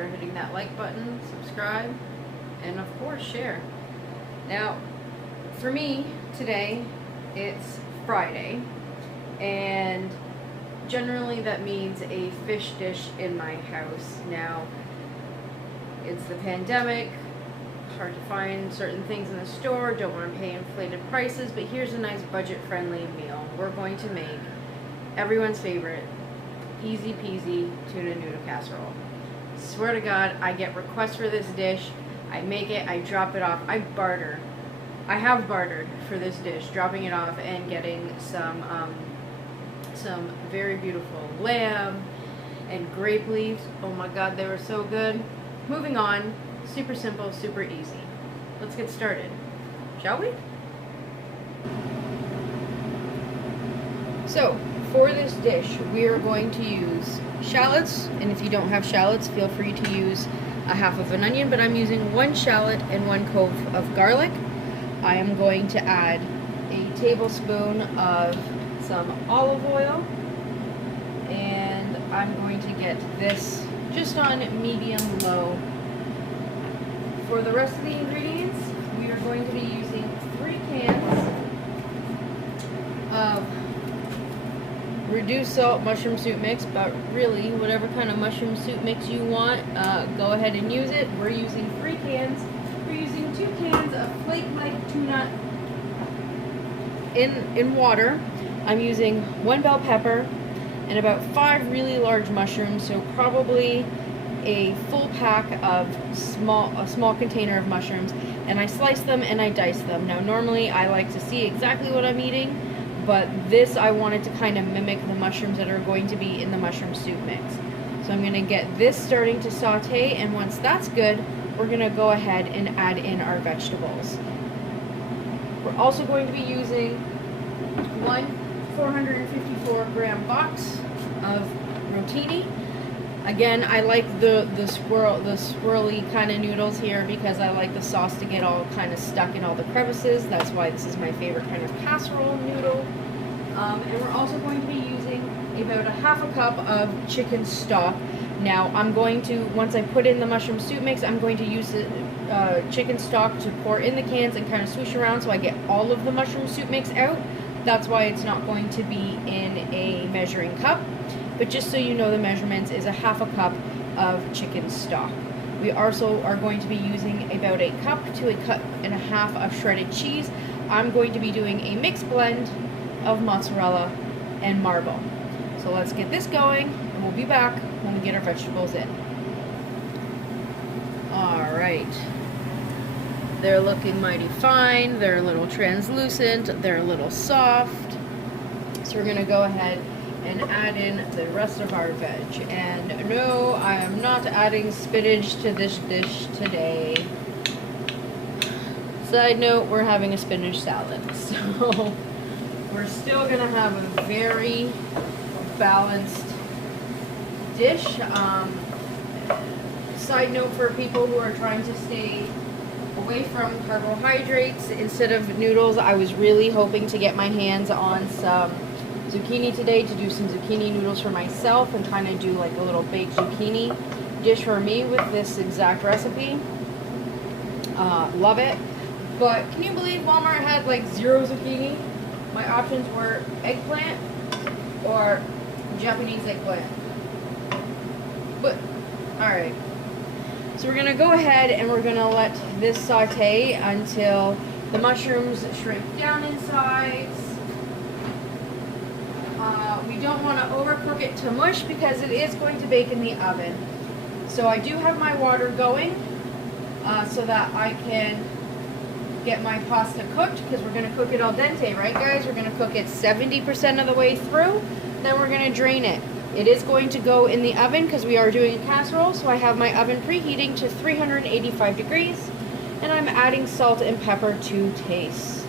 consider hitting that like button, subscribe, and of course share. Now, for me today, it's Friday, and generally that means a fish dish in my house. Now, it's the pandemic, hard to find certain things in the store, don't want to pay inflated prices, but here's a nice budget-friendly meal. We're going to make everyone's favorite easy peasy tuna noodle casserole. Swear to God, I get requests for this dish, I make it, I drop it off, I have bartered for this dish, dropping it off and getting some very beautiful lamb and grape leaves. Oh my God, they were so good. Moving on, super simple, super easy. Let's get started, shall we? So, for this dish, we are going to use shallots, and if you don't have shallots, feel free to use a half of an onion, but I'm using 1 shallot and 1 clove of garlic. I am going to add a tablespoon of some olive oil, and I'm going to get this just on medium-low. For the rest of the ingredients, we are going to be using 3 cans of reduced salt mushroom soup mix, but really whatever kind of mushroom soup mix you want, go ahead and use it. We're using 3 cans. We're using 2 cans of flake-like tuna in water. I'm using 1 bell pepper and about 5 really large mushrooms, so probably a full pack of a small container of mushrooms, and I slice them and I dice them. Now normally I like to see exactly what I'm eating, but this I wanted to kind of mimic the mushrooms that are going to be in the mushroom soup mix. So I'm going to get this starting to saute, and once that's good, we're going to go ahead and add in our vegetables. We're also going to be using 1 454 gram box of rotini. Again, I like the swirly kind of noodles here because I like the sauce to get all kind of stuck in all the crevices. That's why this is my favorite kind of casserole noodle. And we're also going to be using about a half a cup of chicken stock. Now, I'm going to, once I put in the mushroom soup mix, I'm going to use the chicken stock to pour in the cans and kind of swoosh around so I get all of the mushroom soup mix out. That's why it's not going to be in a measuring cup. But just so you know, the measurements is a half a cup of chicken stock. We also are going to be using about a cup to a cup and a half of shredded cheese. I'm going to be doing a mixed blend of mozzarella and marble. So let's get this going, and we'll be back when we get our vegetables in. Alright. They're looking mighty fine. They're a little translucent. They're a little soft. So we're going to go ahead and add in the rest of our veg. And no, I am not adding spinach to this dish today. Side note, we're having a spinach salad. So we're still going to have a very balanced dish. Side note for people who are trying to stay away from carbohydrates, instead of noodles, I was really hoping to get my hands on some zucchini today to do some zucchini noodles for myself and kind of do like a little baked zucchini dish for me with this exact recipe. Love it. But can you believe Walmart had like 0 zucchini? My options were eggplant or Japanese eggplant. But, alright. So we're going to go ahead and we're going to let this saute until the mushrooms shrink down in size. We don't want to overcook it to mush because it is going to bake in the oven. So I do have my water going so that I can get my pasta cooked, because we're going to cook it al dente, right guys? We're going to cook it 70% of the way through, then we're going to drain it. It is going to go in the oven because we are doing a casserole, so I have my oven preheating to 385 degrees, and I'm adding salt and pepper to taste.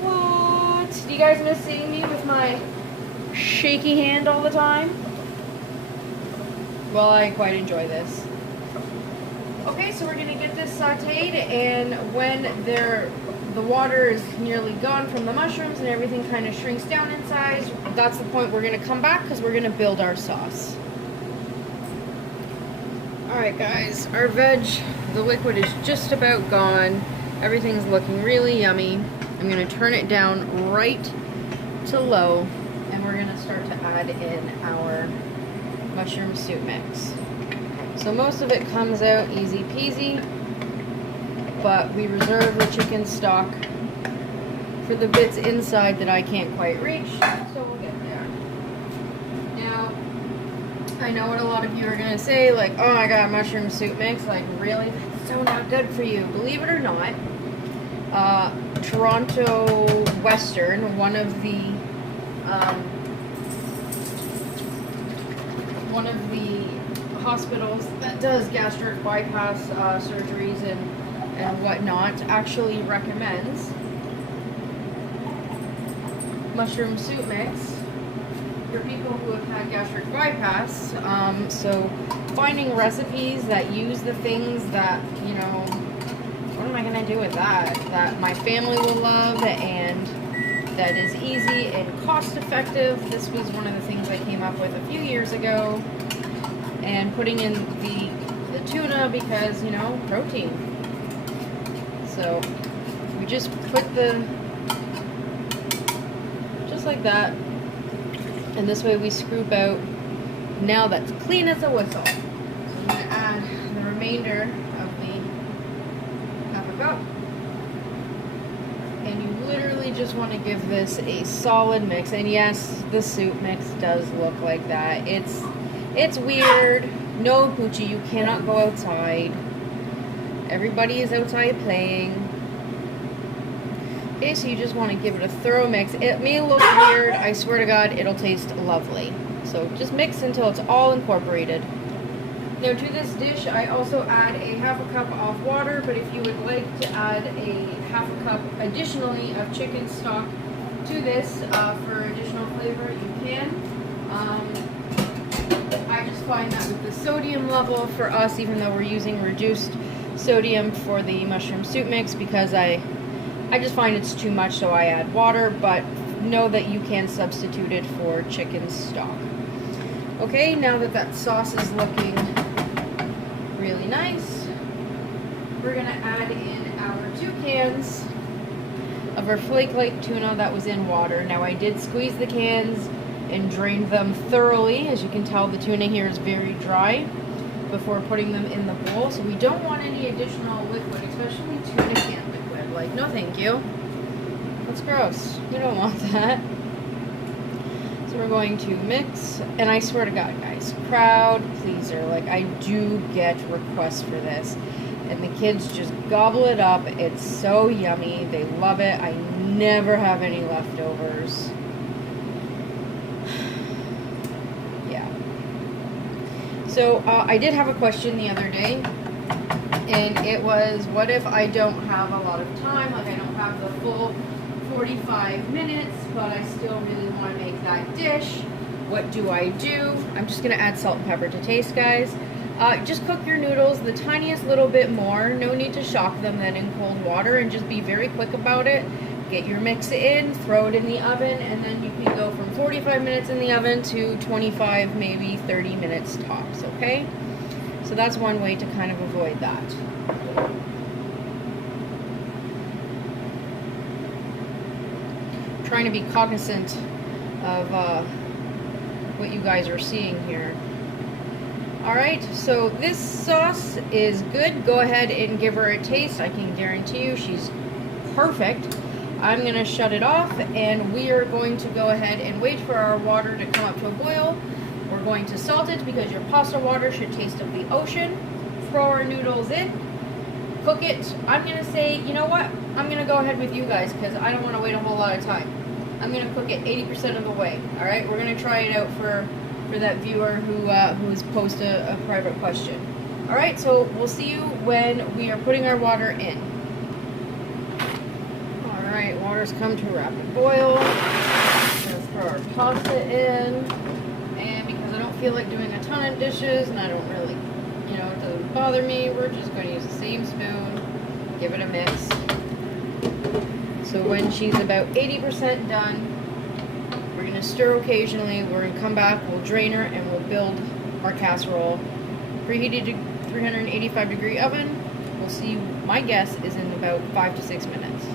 What? Do you guys miss seeing me with my shaky hand all the time? Well, I quite enjoy this. Okay, so we're going to get this sauteed, and when the water is nearly gone from the mushrooms and everything kind of shrinks down in size, that's the point we're going to come back because we're going to build our sauce. Alright guys, our veg, the liquid is just about gone. Everything's looking really yummy. I'm going to turn it down right to low, and we're going to start to add in our mushroom soup mix. So most of it comes out easy peasy, but we reserve the chicken stock for the bits inside that I can't quite reach, so we'll get there. Now, I know what a lot of you are going to say, like, oh my god, mushroom soup mix, like, really? That's so not good for you. Believe it or not, Toronto Western, one of the hospitals that does gastric bypass surgeries and whatnot, actually recommends mushroom soup mix for people who have had gastric bypass. So finding recipes that use the things that, you know, what am I going to do with that my family will love and that is easy and cost effective. This was one of the things I came up with a few years ago. And putting in the tuna because, you know, protein. So we just put just like that. And this way we scoop out. Now that's clean as a whistle. So I'm going to add the remainder of the half a cup. And you literally just want to give this a solid mix. And yes, the soup mix does look like that. It's weird. No, Poochie, you cannot go outside. Everybody is outside playing. Okay, so you just want to give it a thorough mix. It may look weird. I swear to God, it'll taste lovely. So just mix until it's all incorporated. Now to this dish, I also add a half a cup of water, but if you would like to add a half a cup additionally of chicken stock to this for additional flavor, you can. I just find that with the sodium level for us, even though we're using reduced sodium for the mushroom soup mix, because I just find it's too much, so I add water, but know that you can substitute it for chicken stock. Okay, now that that sauce is looking really nice, we're going to add in our 2 cans of our flake-like tuna that was in water. Now I did squeeze the cans and drained them thoroughly. As you can tell, the tuna here is very dry before putting them in the bowl. So we don't want any additional liquid, especially tuna can liquid. Like, no thank you. That's gross. We don't want that. So we're going to mix, and I swear to God, guys, crowd pleaser. Like, I do get requests for this, and the kids just gobble it up. It's so yummy. They love it. I never have any leftovers. So I did have a question the other day, and it was, what if I don't have a lot of time, like I don't have the full 45 minutes, but I still really want to make that dish? What do I do? I'm just going to add salt and pepper to taste, guys. Just cook your noodles the tiniest little bit more. No need to shock them then in cold water, and just be very quick about it. Get your mix in, throw it in the oven, and then you can go from 45 minutes in the oven to 25, maybe 30 minutes tops, okay? So that's one way to kind of avoid that. Trying to be cognizant of what you guys are seeing here. Alright, so this sauce is good. Go ahead and give her a taste. I can guarantee you she's perfect. I'm going to shut it off, and we are going to go ahead and wait for our water to come up to a boil. We're going to salt it because your pasta water should taste of the ocean. Throw our noodles in, cook it. I'm going to say, you know what? I'm going to go ahead with you guys because I don't want to wait a whole lot of time. I'm going to cook it 80% of the way. All right, we're going to try it out for that viewer who has posed a private question. All right, so we'll see you when we are putting our water in. Alright, water's come to a rapid boil. I'm going to throw our pasta in. And because I don't feel like doing a ton of dishes, and I don't really, you know, it doesn't bother me, we're just going to use the same spoon, give it a mix. So when she's about 80% done, we're going to stir occasionally. We're going to come back, we'll drain her, and we'll build our casserole. Preheated to 385-degree oven. We'll see, my guess is in about 5 to 6 minutes.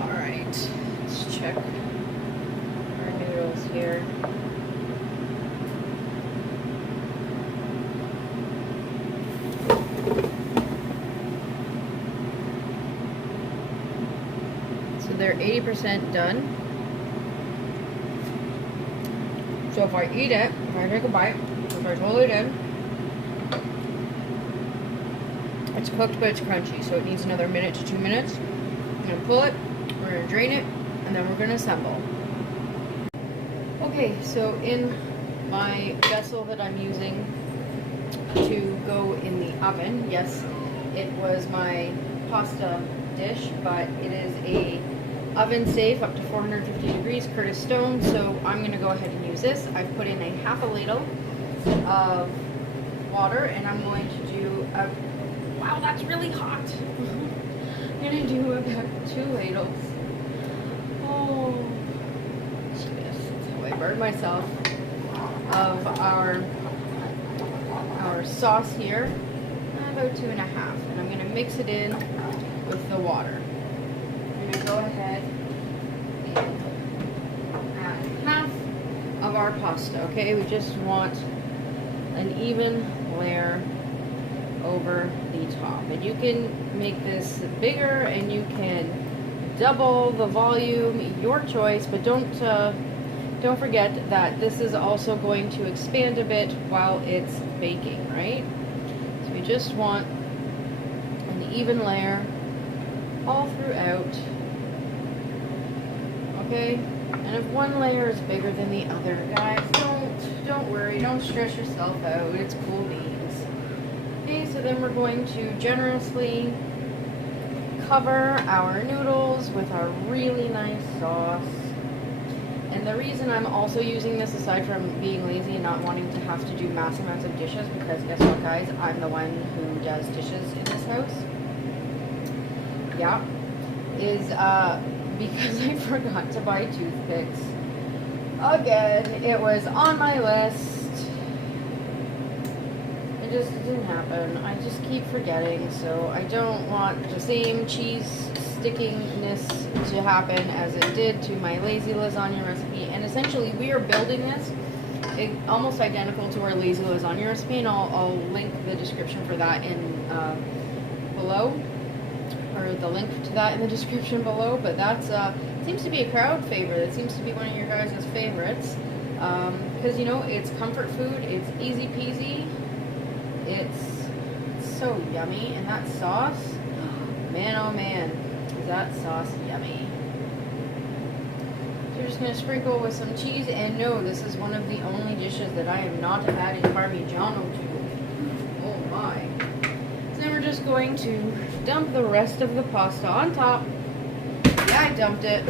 Alright, let's check our noodles here. So they're 80% done. So if I eat it, if I take a bite, if I totally did, it's cooked but it's crunchy, so it needs another 1 to 2 minutes. I'm gonna pull it, we're gonna drain it, and then we're gonna assemble. Okay, so in my vessel that I'm using to go in the oven, yes, it was my pasta dish, but it is a oven safe up to 450 degrees Curtis stone, so I'm going to go ahead and use this. I've put in a half a ladle of water, and I'm going to do a, wow, that's really hot. I'm going to do about 2 ladles. Oh, yes, that's how I burned myself. Of our sauce here, about 2.5, and I'm going to mix it in with the water. I'm going to go ahead and add half of our pasta, okay? We just want an even layer over the top. And you can make this bigger and you can double the volume, your choice, but don't forget that this is also going to expand a bit while it's baking, right? So we just want an even layer all throughout. Okay, and if one layer is bigger than the other, guys, don't worry, don't stress yourself out. It's cool beans. Okay, so then we're going to generously cover our noodles with our really nice sauce. And the reason I'm also using this, aside from being lazy and not wanting to have to do mass amounts of dishes, because guess what, guys, I'm the one who does dishes in this house. Yeah, is because I forgot to buy toothpicks. Again, it was on my list. It just didn't happen. I just keep forgetting, so I don't want the same cheese stickiness to happen as it did to my lazy lasagna recipe. And essentially, we are building this almost identical to our lazy lasagna recipe, and I'll link the description for that in below. Or the link to that in the description below, but that's seems to be a crowd favorite. It seems to be one of your guys' favorites because, you know, it's comfort food, it's easy peasy, it's so yummy, and that sauce, man oh man, is that sauce yummy. So you're just going to sprinkle with some cheese, and no, this is one of the only dishes that I am not adding Parmigiano to. Oh my. Then we're just going to dump the rest of the pasta on top. Yeah, I dumped it.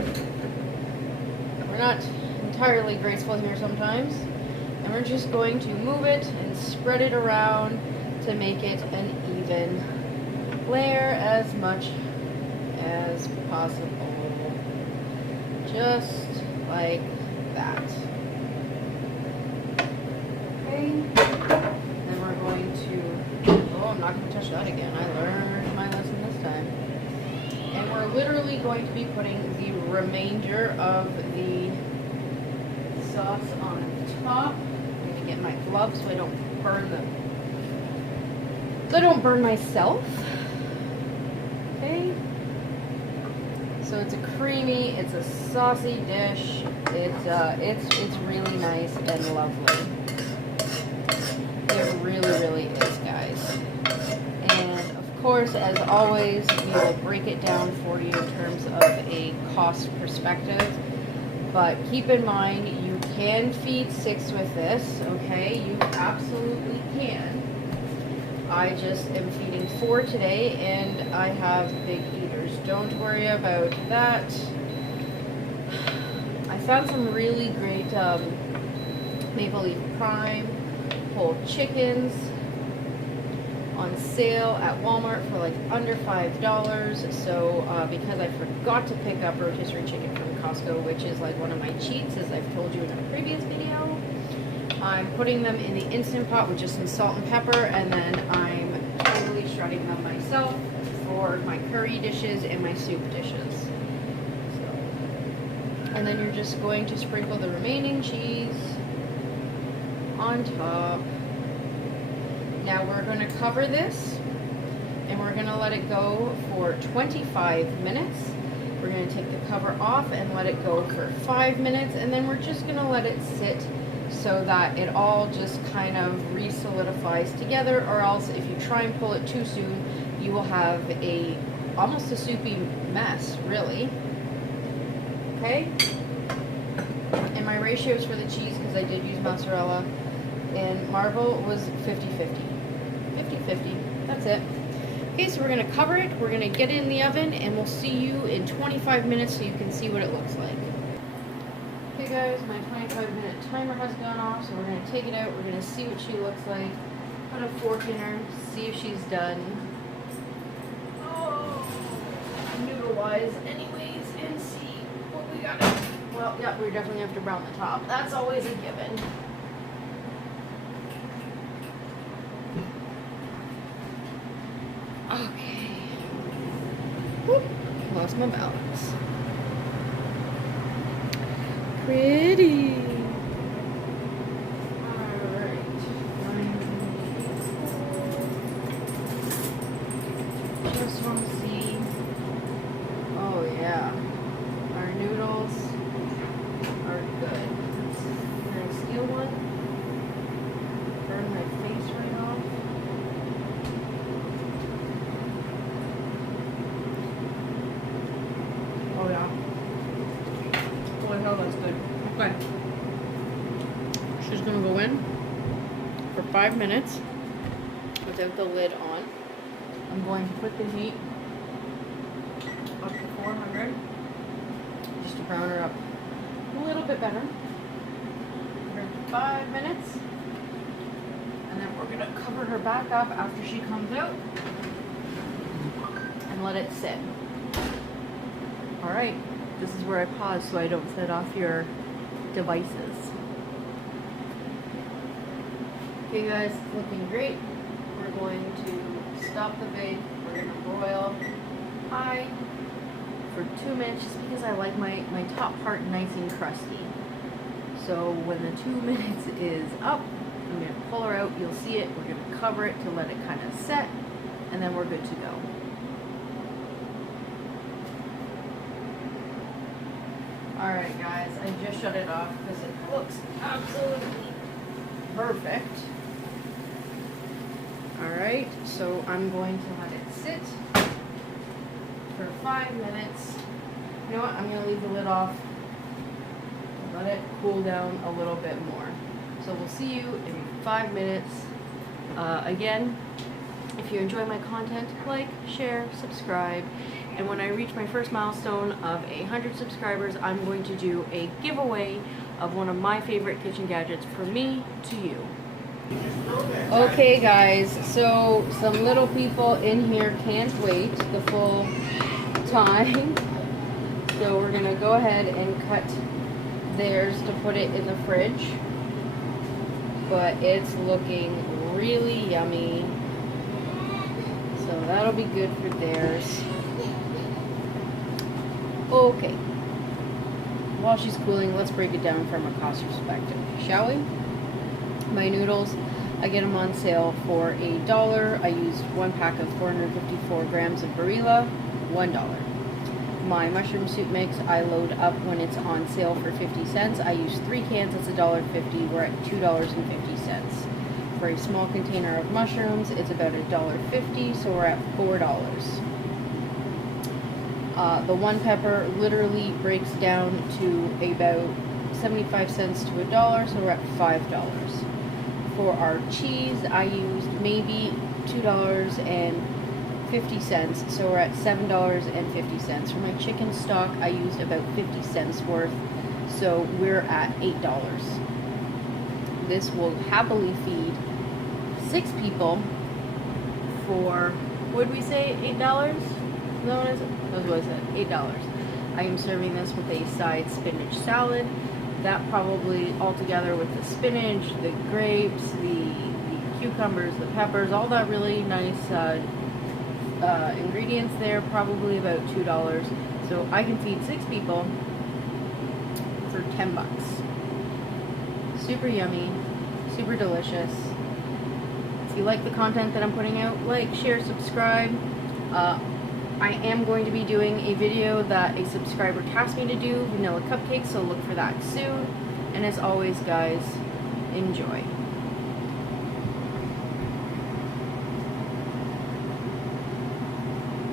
We're not entirely graceful here sometimes. And we're just going to move it and spread it around to make it an even layer as much as possible. Just like that. Okay. Then we're going to, oh, I'm not going to touch that again. I learned my lesson this time. And we're literally going to be putting the remainder of the sauce on top. I'm going to get my gloves so I don't burn them. So I don't burn myself. Okay. So it's a creamy, it's a saucy dish. It's really nice and lovely. It really, really is, guys. And of course, as always, we will break it down for you in terms of a cost perspective. But keep in mind, you can feed 6 with this, okay? You absolutely can. I just am feeding 4 today, and I have big eaters. Don't worry about that. I found some really great maple leaf prime whole chickens on sale at Walmart for like under $5. So because I forgot to pick up rotisserie chicken from Costco, which is like one of my cheats, as I've told you in a previous video, I'm putting them in the Instant Pot with just some salt and pepper, and then I'm totally shredding them myself for my curry dishes and my soup dishes. So, and then you're just going to sprinkle the remaining cheese on top. Now we're going to cover this and we're going to let it go for 25 minutes. We're going to take the cover off and let it go for 5 minutes, and then we're just going to let it sit so that it all just kind of re-solidifies together, or else if you try and pull it too soon, you will have almost a soupy mess, really. Okay? And my ratios for the cheese, because I did use mozzarella and marble, was 50-50. 50-50. That's it. Okay, so we're going to cover it, we're going to get it in the oven, and we'll see you in 25 minutes so you can see what it looks like. Okay guys, my 25-minute timer has gone off, so we're going to take it out, we're going to see what she looks like, put a fork in her, see if she's done. Oh, noodle-wise anyways, and see what we got. Well, yeah, we definitely have to brown the top. That's always a given. Okay. Whoop. Lost my balance. Pretty. Alright. Just want to see. Oh yeah. Our noodles are good. Can I steal one? Burn my face right off. Oh yeah. Holy hell, that's good. Okay. She's gonna go in for 5 minutes without the lid on. I'm going to put the heat up to 400 just to brown her up a little bit better. For 5 minutes. And then we're gonna cover her back up after she comes out and let it sit. Alright, this is where I pause so I don't set off your devices. Okay guys, it's looking great. We're going to stop the bake. We're going to broil high for 2 minutes just because I like my top part nice and crusty. So when the 2 minutes is up, I'm going to pull her out. You'll see it. We're going to cover it to let it kind of set, and then we're good to go. Alright guys, I just shut it off because it looks absolutely perfect. Alright, so I'm going to let it sit for 5 minutes. You know what, I'm going to leave the lid off and let it cool down a little bit more. So we'll see you in 5 minutes. Again, if you enjoy my content, like, share, subscribe. And when I reach my first milestone of 100 subscribers, I'm going to do a giveaway of one of my favorite kitchen gadgets from me to you. Okay guys, so some little people in here can't wait the full time. So we're gonna go ahead and cut theirs to put it in the fridge. But it's looking really yummy. So that'll be good for theirs. Okay, while she's cooling, let's break it down from a cost perspective, shall we? My noodles, I get them on sale for $1. I used 1 pack of 454 grams of Barilla, $1. My mushroom soup mix, I load up when it's on sale for 50 cents. I use 3 cans, it's $1.50. We're at $2.50. For a small container of mushrooms, it's about $1.50, so we're at $4. The 1 pepper literally breaks down to about 75 cents to $1, so we're at $5. For our cheese, I used maybe $2.50, so we're at $7.50. For my chicken stock, I used about 50 cents worth, so we're at $8. This will happily feed 6 people for, what did we say, $8? No, what is it? That's what I said, $8. I am serving this with a side spinach salad that probably all together with the spinach, the grapes, the cucumbers, the peppers, all that really nice ingredients there, probably about $2. So I can feed 6 people for 10 bucks. Super yummy, super delicious. If you like the content that I'm putting out, like, share, subscribe. I am going to be doing a video that a subscriber tasked me to do, vanilla cupcakes, so look for that soon. And as always, guys, enjoy.